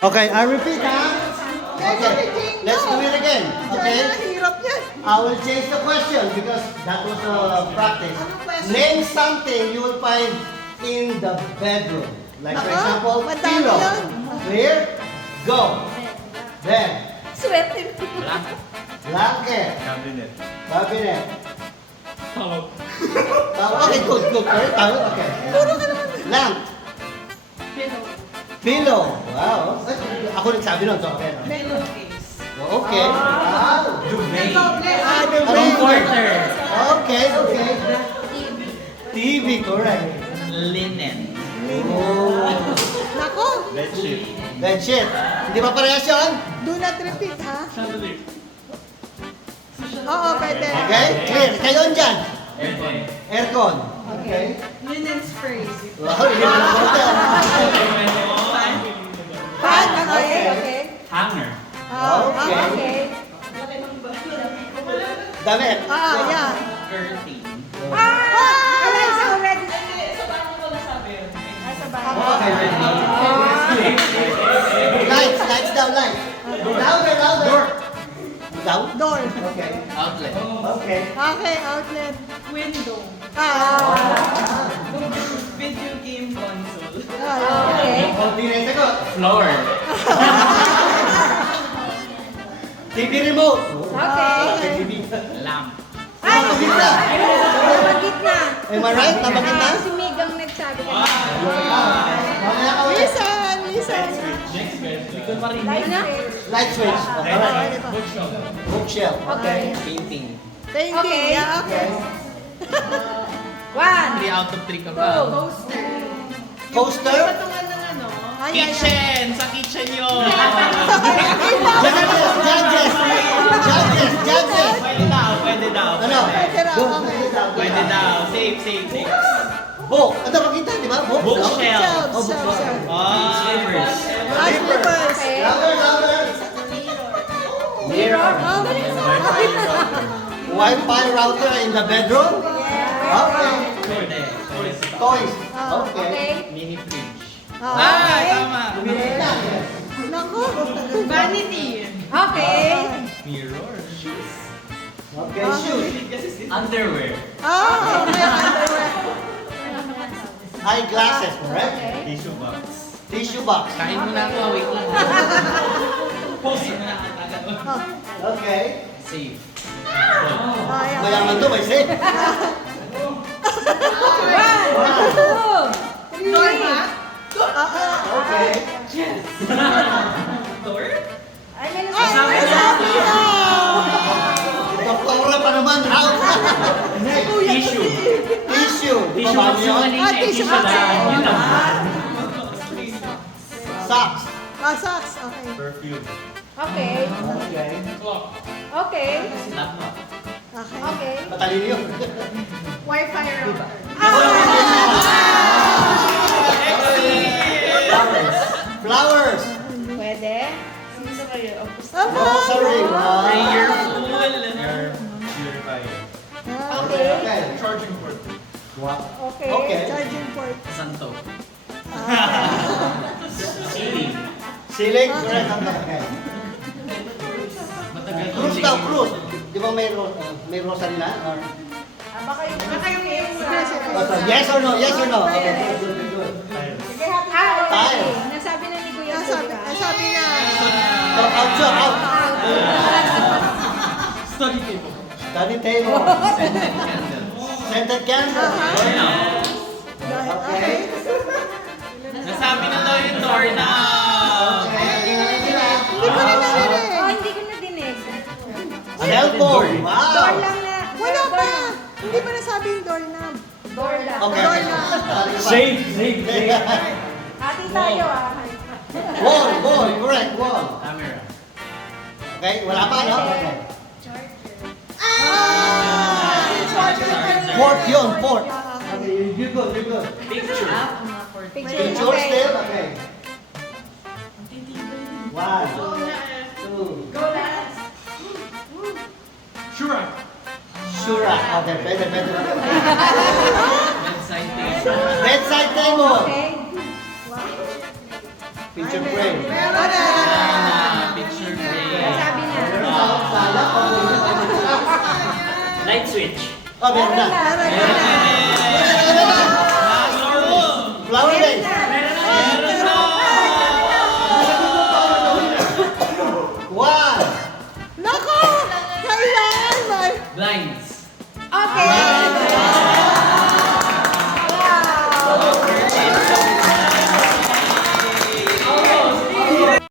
Okay, I repeat, ha? Okay, let's do it again. Okay? I will change the question because that was practice. Name something you will find in the bedroom. Like for example, pillow. Clear? Go. Bed. Swerte. Blanket. Cabinet. Cabinet. Tawag. Okay, good. Okay. Lamp. Pillow. Wow. Ako nagsabi nun. So, okay. Okay. Wow. Duvet. Comforter. Okay. TV, correct. Linen. Oh. Nako, Bedsheet. Bedsheet. Hindi pa parehas yun? do not repeat, ha? Chandelier. Oo, pwede. Okay? Clear. Kayo dyan. Aircon. Aircon. Okay. Linen spray. Wow, hindi mo na Fan, okay. Hanger. Okay. Damit. Yeah. Curtain. Alexa, already. Okay, ready. Lights down, lights. Louder. Down? Door. Okay. Outlet. Okay. Okay, outlet. Window. Video game console. Okay. Konti na yung sagot. Floor. TV remote. Okay. TV. Lamp. Nabanggit na. Nabanggit na. Am I right? Nabanggit na? Si Megang nagsabi ka. Mamaya ka ulit. Listen. Hindi ko marinig. Light switch. Okay. Bookshelf. Okay. Painting. Thank you. Okay. Yeah, okay. 3 out of 3 ka pa. Poster. Coaster. Patungan ng ano. Kitchen! Sa kitchen yun! Judges. Pwede daw. Ano? Pwede raw, okay. Pwede daw. Safe. Book. Ano makita, di ba? Book. Bookshelf. Shelves. Slippers. Slippers. Louder. Mirror. Wi-Fi router in the bedroom. Okay. Pwede. Toys. Okay. Mini fridge. Okay. Tama. Nako. Vanity. Okay. Mirror. Shoes. Okay, shoes. Underwear. Okay, underwear. Eyeglasses, correct? Tissue box. Tissue box. Kain mo na ako. Wait lang. Post mo na agad. Okay. Safe. Yeah. Mayaman to, may safe. Door ba? Okay. Door? Doktora pa naman. Out. Tissue. Tissue. Di ba Tissue box ba yung yun? kanina. Tissue box. Yun lang. Socks. Socks. Okay. Perfume. Okay. Okay. Clock. Okay. Laptop. Okay. Okay. Matalino yun. Wi-Fi router. Flowers. Pwede. Rosary. Wow. Prayerful. Air purifier. Okay. Okay. Charging port. Wow. Okay. Okay. Charging port. Santo. Ceiling. Ceiling. Correct. Okay. Matagal ko Cruise daw, cruise. Di ba may rosary na? Or? Baka yung Yes or no? Yes or no? Okay. Good. Tile. Nasabi na ni Kuya Sabi na. So, out siya, out. Study table. Study table. Scented candle. Scented candle. Okay. Nasabi na daw yung door na. Hindi ko na narinig. Hindi ko na dinig. Cellphone. Door Wow. lang na. Wala pa. Hindi pa nasabi yung doorknob. Door lang. Okay. Safe. Ati tayo Wall. Correct, wall. Camera. Okay, wala pa, no? Okay. Port yun, port. Okay, you're good. Picture. Picture. Picture Okay. still? Okay. 1, 2. Go last. Sure. Shura. Okay, pwede. Bedside table. Bedside table. Okay. Picture frame. Meron na. Light switch. Oh, meron na. Meron na.